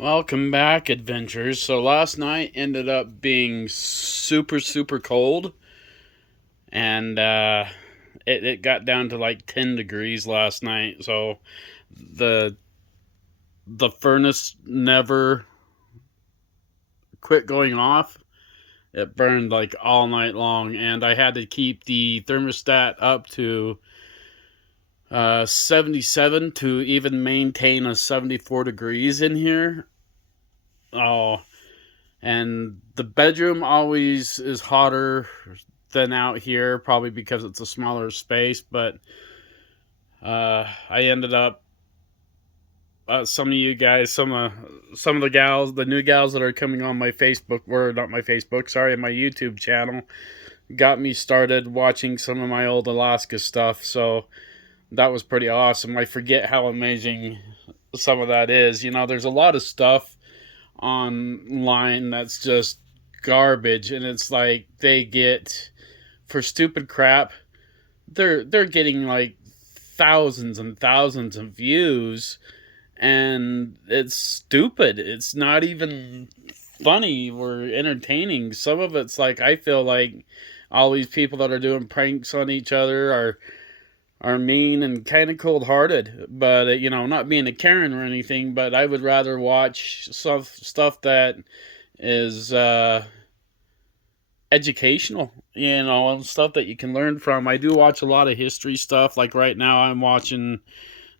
Welcome back, adventurers. So last night ended up being super cold, and it got down to like 10 degrees last night. So the the furnace never quit going off. It burned like all night long, and I had to keep the thermostat up to 77 to even maintain a 74 degrees in here. Oh, and the bedroom always is hotter than out here, probably because it's a smaller space. But I ended up some of you guys, some of the gals, the new gals that are coming on my Facebook, or not my Facebook, sorry, my YouTube channel, got me started watching some of my old Alaska stuff. So that was pretty awesome. I forget how amazing some of that is. You know, there's a lot of stuff online that's just garbage, and it's like they get, for stupid crap, they're getting like thousands and thousands of views, and it's stupid. It's not even funny or entertaining. Some of it's like, I feel like all these people that are doing pranks on each other are mean and kind of cold hearted. But you know, not being a Karen or anything, but I would rather watch stuff that is educational, you know, and stuff that you can learn from. I do watch a lot of history stuff. Like right now, I'm watching,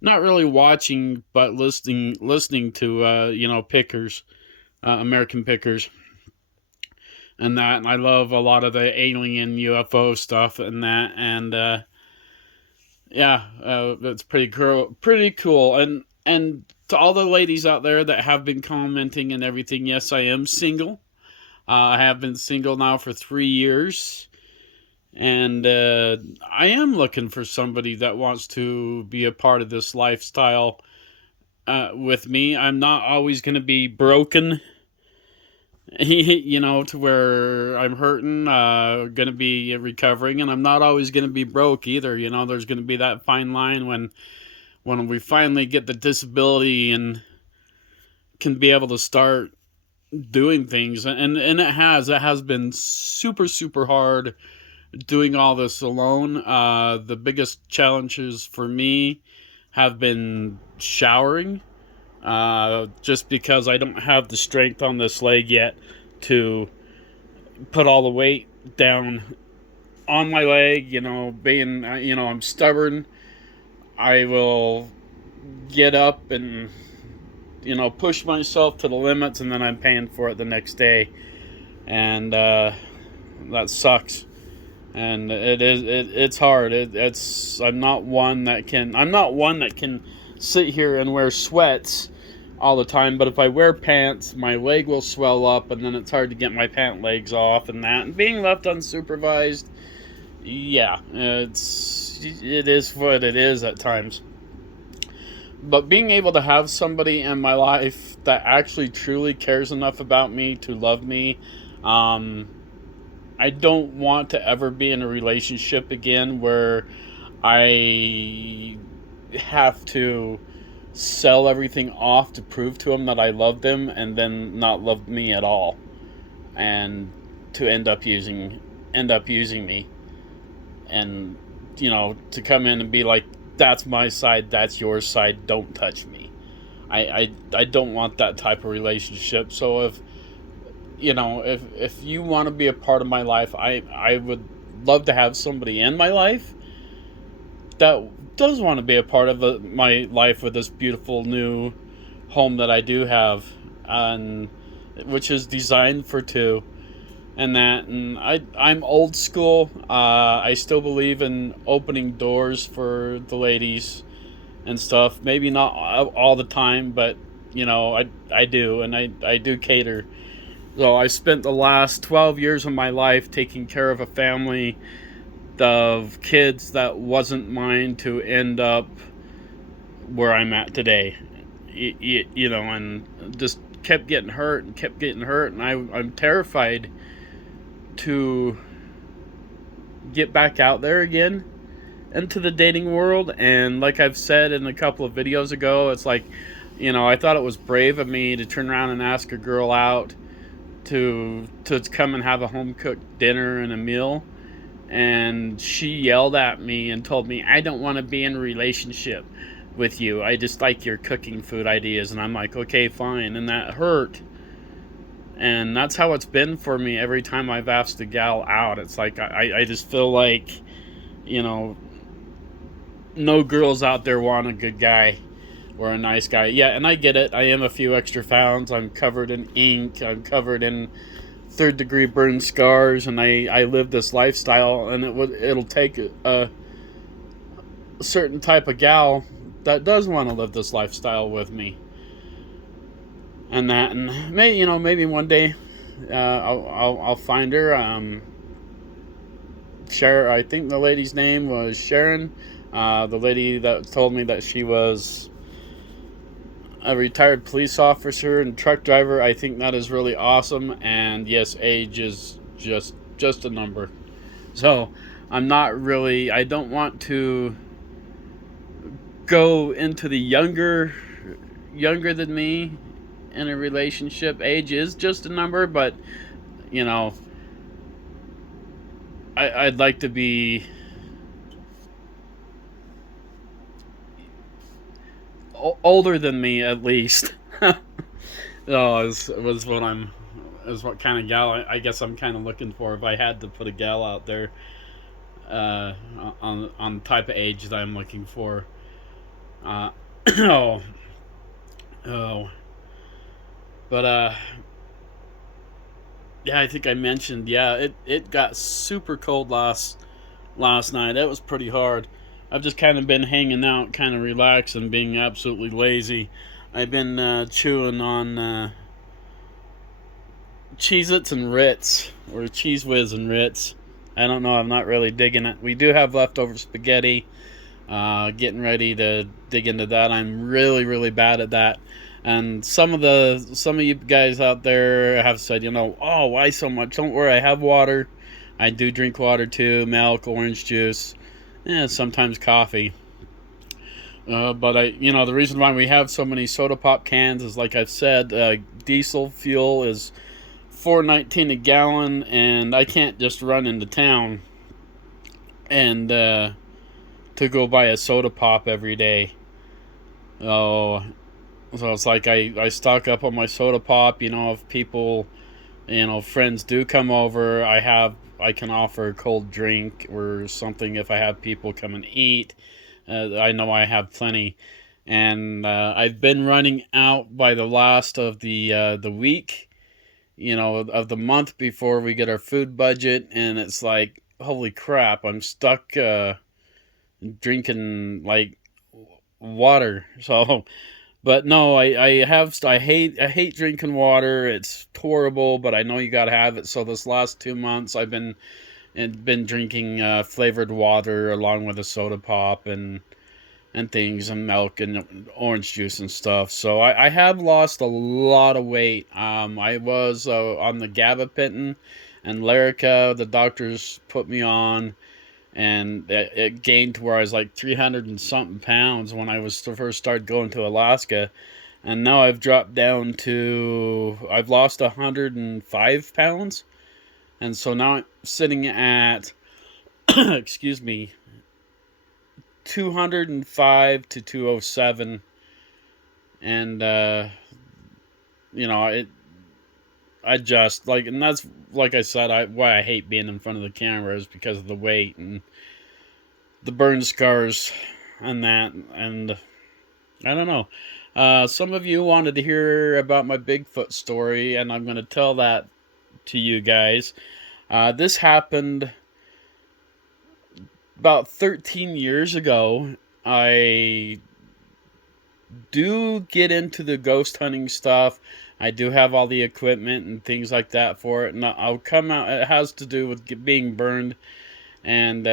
not really watching, but listening to you know, pickers, American pickers, and that. And I love a lot of the alien UFO stuff and that. And yeah, that's pretty cool. Pretty cool. And to all the ladies out there that have been commenting and everything, yes, I am single. I have been single now for 3 years, and I am looking for somebody that wants to be a part of this lifestyle with me. I'm not always going to be broken, you know, to where I'm hurting, going to be recovering, and I'm not always going to be broke either. You know, there's going to be that fine line when we finally get the disability and can be able to start doing things. And it has been super hard doing all this alone. The biggest challenges for me have been showering, just because I don't have the strength on this leg yet to put all the weight down on my leg. You know, being, you know, I'm stubborn. I will get up and, you know, push myself to the limits, and then I'm paying for it the next day, and that sucks. And it's hard. I'm not one that can sit here and wear sweats all the time. But if I wear pants, my leg will swell up, and then it's hard to get my pant legs off and that. And being left unsupervised, yeah, it is what it is at times. But being able to have somebody in my life that actually truly cares enough about me to love me, I don't want to ever be in a relationship again where I have to sell everything off to prove to them that I love them, and then not love me at all, and to end up using me, and, you know, to come in and be like, that's my side, that's your side, don't touch me. I don't want that type of relationship. So if, you know, if you want to be a part of my life, I would love to have somebody in my life that does want to be a part of my life with this beautiful new home that I do have, and which is designed for two, and that. And I'm old school. I still believe in opening doors for the ladies and stuff. Maybe not all the time, but, you know, I do, and I do cater. So I spent the last 12 years of my life taking care of a family of kids that wasn't mine to end up where I'm at today. You know, and just kept getting hurt and kept getting hurt. And I'm terrified to get back out there again into the dating world. And like I've said in a couple of videos ago, it's like, I thought it was brave of me to turn around and ask a girl out to come and have a home cooked dinner and a meal, and she yelled at me and told me I don't want to be in a relationship with you. I just like your cooking food ideas. And I'm like, okay, fine. And that hurt. And that's how it's been for me every time I've asked a gal out. It's like I just feel like, you know, no girls out there want a good guy or a nice guy. Yeah, and I get it. I am a few extra pounds. I'm covered in ink. I'm covered in third degree burn scars, and I live this lifestyle, and it'll take a certain type of gal that does want to live this lifestyle with me, and maybe one day I'll find her. I think the lady's name was Sharon, the lady that told me that she was a retired police officer and truck driver. I think that is really awesome, and yes, age is just a number. So I don't want to go into the younger than me in a relationship. Age is just a number, but you know, I'd like to be older than me at least. Oh, was what I'm is what kind of gal I guess I'm kind of looking for if I had to put a gal out there, uh, on the type of age that I'm looking for. Uh, oh, oh, but yeah, I think I mentioned, yeah, it got super cold last night. That was pretty hard. I've just kind of been hanging out, kind of relaxing, being absolutely lazy. I've been chewing on Cheez-Its and Ritz, or Cheese Whiz and Ritz. I don't know, I'm not really digging it. We do have leftover spaghetti. Getting ready to dig into that. I'm really, really bad at that. And some of you guys out there have said, oh, why so much? Don't worry, I have water. I do drink water too, milk, orange juice, sometimes coffee. But the reason why we have so many soda pop cans is, like I've said, diesel fuel is $4.19 a gallon, and I can't just run into town and to go buy a soda pop every day. Oh, so it's like I stock up on my soda pop. If people, friends do come over, I can offer a cold drink or something if I have people come and eat. I know I have plenty, and I've been running out by the last of the week, of the month before we get our food budget, and it's like, holy crap, I'm stuck drinking like water. So, but no, I hate drinking water. It's horrible, but I know you gotta have it. So this last 2 months, I've been drinking flavored water along with a soda pop and things, and milk and orange juice and stuff. So I have lost a lot of weight. I was on the gabapentin and Lyrica. The doctors put me on, and it gained to where I was like 300 and something pounds when I was first started going to Alaska, and now I've lost 105 pounds, and so now I'm sitting at excuse me, 205 to 207, and it I just like, and that's like I said, why I hate being in front of the camera is because of the weight and the burn scars and that. And I don't know. Some of you wanted to hear about my Bigfoot story, and I'm going to tell that to you guys. This happened about 13 years ago. I do get into the ghost hunting stuff. I do have all the equipment and things like that for it, and I'll come out. It has to do with being burned, and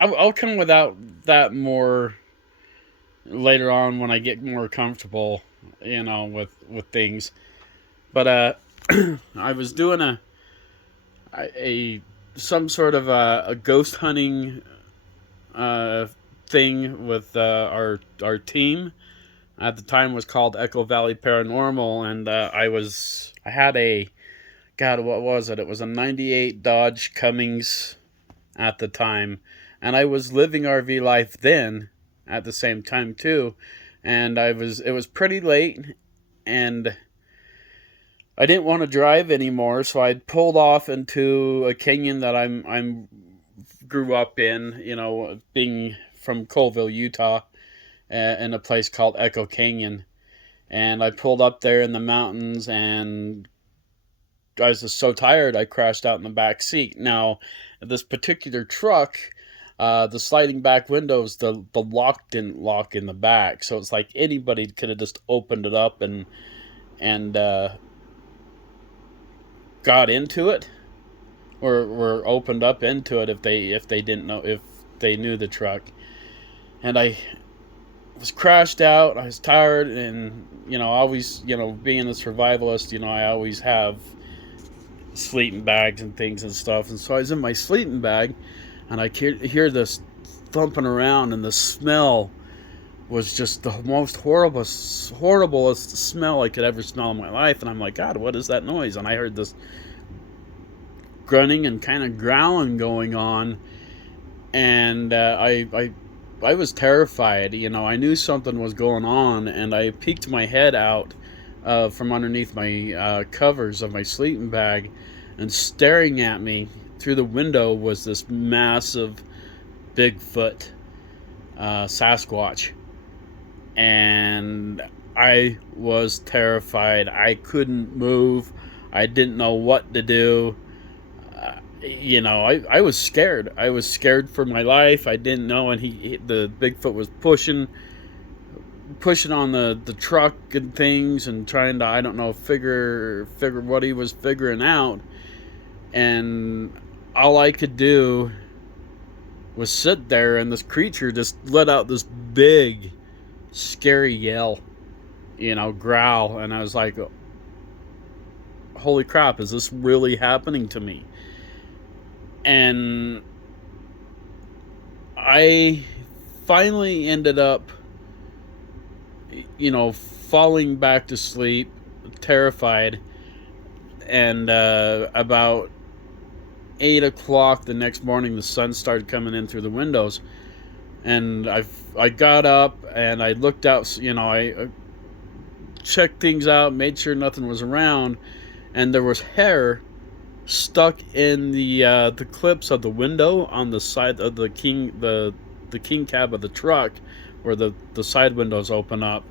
I'll come without that more later on when I get more comfortable, with things. But I was doing a some sort of a ghost hunting thing with our team at the time was called Echo Valley Paranormal, and I had a, God, what was it? It was a '98 Dodge Cummings at the time, and I was living RV life then at the same time too, and it was pretty late, and I didn't want to drive anymore, so I pulled off into a canyon that I'm grew up in, being from Colville, Utah, in a place called Echo Canyon. And I pulled up there in the mountains, and I was just so tired I crashed out in the back seat. Now, this particular truck, the sliding back windows, the lock didn't lock in the back, so it's like anybody could have just opened it up and got into it, or were opened up into it if they didn't know, if they knew the truck. And I was crashed out. I was tired, and always, being a survivalist, I always have sleeping bags and things and stuff. And so I was in my sleeping bag, and I hear this thumping around, and the smell was just the most horriblest smell I could ever smell in my life. And I'm like, God, what is that noise? And I heard this grunting and kind of growling going on, and I was terrified. I knew something was going on, and I peeked my head out from underneath my covers of my sleeping bag, and staring at me through the window was this massive Bigfoot, Sasquatch. And I was terrified. I couldn't move. I didn't know what to do. I was scared. I was scared for my life. I didn't know, and the Bigfoot was pushing on the truck and things, and trying to, I don't know, figure what he was figuring out. And all I could do was sit there, and this creature just let out this big, scary yell, growl, and I was like, holy crap, is this really happening to me? And I finally ended up, falling back to sleep, terrified. And about 8 o'clock the next morning, the sun started coming in through the windows. And I got up, and I looked out, I checked things out, made sure nothing was around, and there was hair stuck in the clips of the window on the side of the king cab of the truck, where the side windows open up,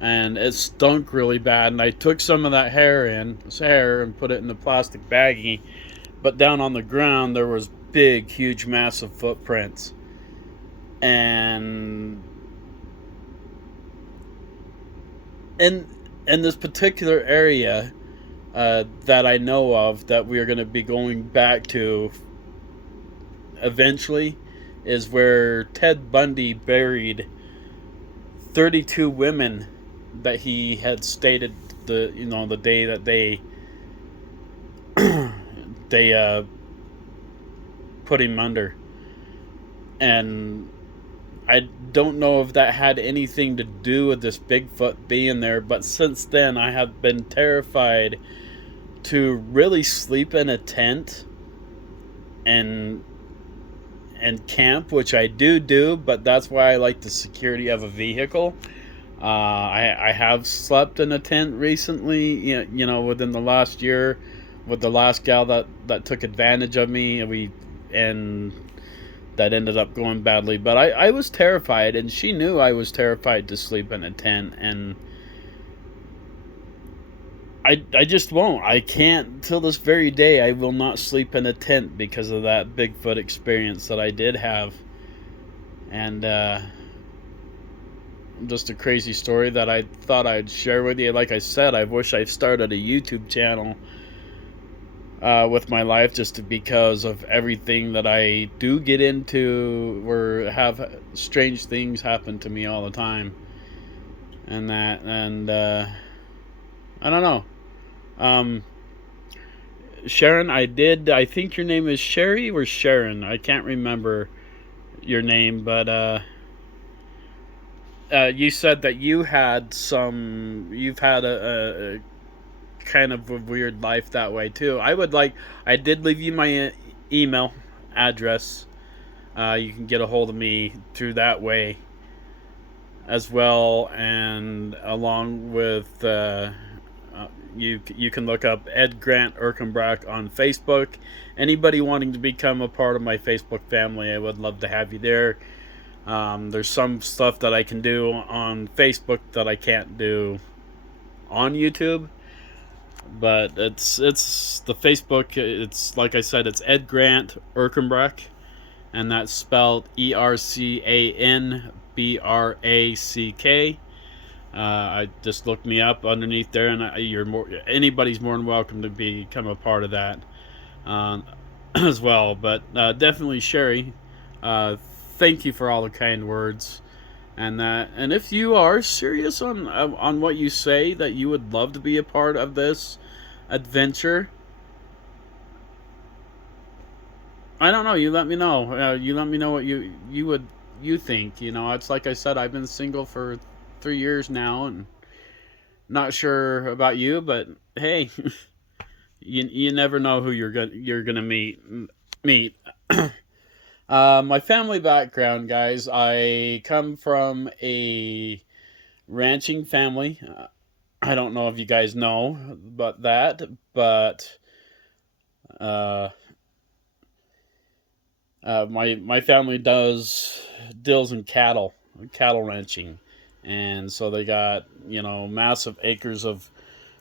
and it stunk really bad. And I took some of that hair and put it in the plastic baggie, but down on the ground there was big, huge, massive footprints. And in this particular area that I know of, that we are going to be going back to eventually, is where Ted Bundy buried 32 women that he had stated the day that they put him under. And I don't know if that had anything to do with this Bigfoot being there, but since then I have been terrified to really sleep in a tent and camp, which I do, but that's why I like the security of a vehicle. I have slept in a tent recently, within the last year, with the last gal that took advantage of me, and that ended up going badly. But I was terrified, and she knew I was terrified to sleep in a tent, and I just won't. I can't, till this very day, I will not sleep in a tent because of that Bigfoot experience that I did have. And just a crazy story that I thought I'd share with you. Like I said, I wish I started a YouTube channel with my life, just because of everything that I do get into, or have strange things happen to me all the time. And I don't know. Sharon, I think your name is Sherry or Sharon. I can't remember your name, but you said that you've had a kind of a weird life that way too. I did leave you my email address. You can get a hold of me through that way as well, and along with you can look up Ed Grant Erkenbrock on Facebook. Anybody wanting to become a part of my Facebook family, I would love to have you there. There's some stuff that I can do on Facebook that I can't do on YouTube, but it's the Facebook. It's like I said, it's Ed Grant Erkenbrock, and that's spelled ERCANBRACK. I just looked me up underneath there, and anybody's more than welcome to become a part of that as well. But definitely, Sherry, thank you for all the kind words, and if you are serious on what you say, that you would love to be a part of this adventure, I don't know. You let me know. You let me know what you think. It's like I said. I've been single for 3 years now, and not sure about you, but hey, you never know who you're gonna meet. My family background, guys. I come from a ranching family. I don't know if you guys know about that, but my family deals in cattle ranching, and so they got massive acres of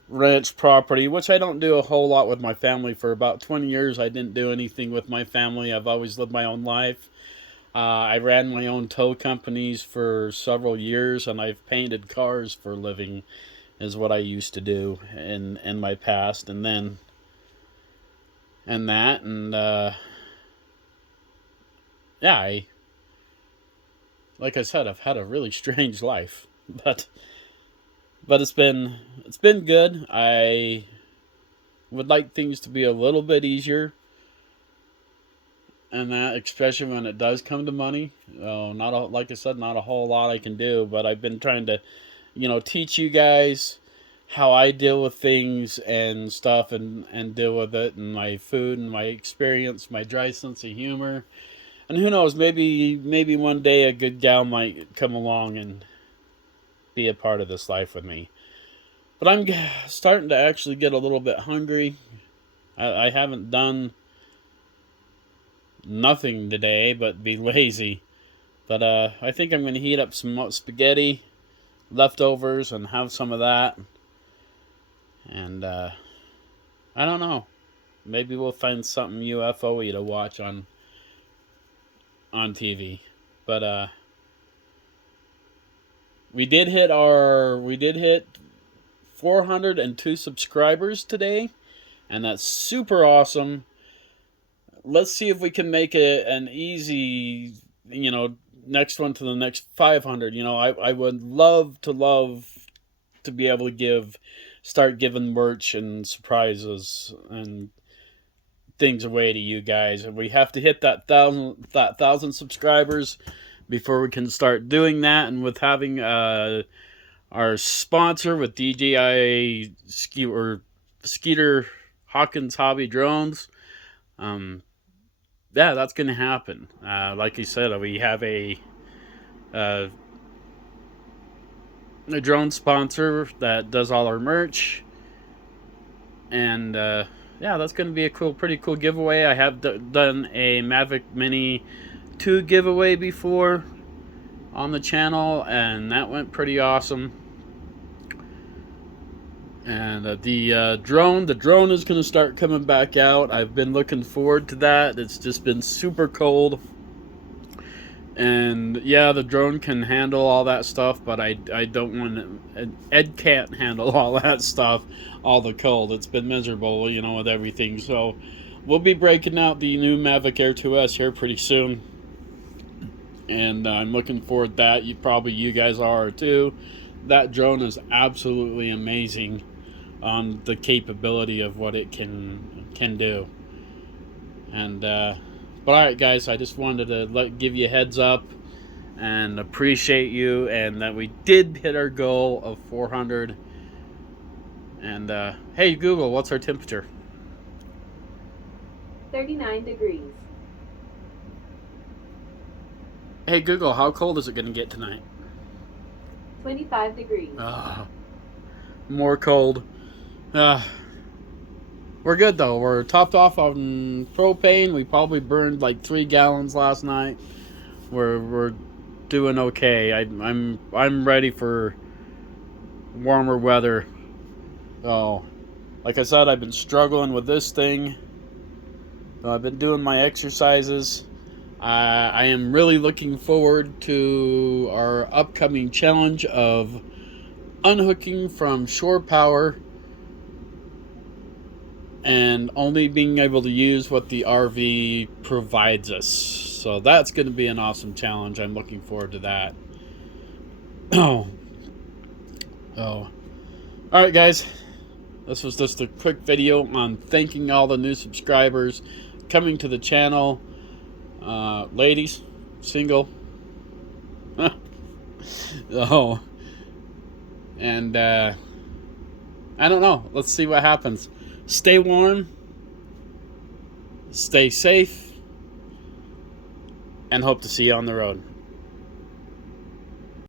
ranch property, which I don't do a whole lot with my family. For about 20 years, I didn't do anything with my family. I've always lived my own life. I ran my own tow companies for several years, and I've painted cars for a living, is what I used to do in my past, and then and that and yeah, like I said, I've had a really strange life, but it's been good. I would like things to be a little bit easier, and that especially when it does come to money. Like I said, not a whole lot I can do, but I've been trying to, teach you guys how I deal with things and stuff, and deal with it, and my food and my experience, my dry sense of humor. And who knows, maybe one day a good gal might come along and be a part of this life with me. But I'm starting to actually get a little bit hungry. I haven't done nothing today but be lazy. But I think I'm going to heat up some spaghetti, leftovers, and have some of that. And I don't know. Maybe we'll find something UFO-y to watch on TV. But we did hit 402 subscribers today, and that's super awesome. Let's see if we can make it an easy, next one to the next 500. I would love to be able to start giving merch and surprises and things away to you guys. And we have to hit that thousand subscribers before we can start doing that. And with having our sponsor with DJI Skeeter Hawkins Hobby Drones, that's going to happen. Like you said, we have a drone sponsor that does all our merch, and that's going to be a pretty cool giveaway. I have done a Mavic Mini 2 giveaway before on the channel, and that went pretty awesome. And the drone is going to start coming back out. I've been looking forward to that. It's just been super cold. And yeah, the drone can handle all that stuff, but I don't want to. Ed can't handle all that stuff, all the cold. It's been miserable, with everything. So we'll be breaking out the new Mavic Air 2S here pretty soon, and I'm looking forward to that. You guys are too. That drone is absolutely amazing on the capability of what it can do. And but alright guys, I just wanted to give you a heads up and appreciate you, and that we did hit our goal of 400. And hey Google, what's our temperature? 39 degrees. Hey Google, how cold is it going to get tonight? 25 degrees. More cold. We're good though. We're topped off on propane. We probably burned like 3 gallons last night. We're doing okay. I'm ready for warmer weather. Oh, like I said, I've been struggling with this thing. I've been doing my exercises. I am really looking forward to our upcoming challenge of unhooking from shore power and only being able to use what the RV provides us. So that's going to be an awesome challenge. I'm looking forward to that. Oh. Alright guys, this was just a quick video on thanking all the new subscribers coming to the channel. Ladies, single. Oh. And I don't know. Let's see what happens. Stay warm, stay safe, and hope to see you on the road.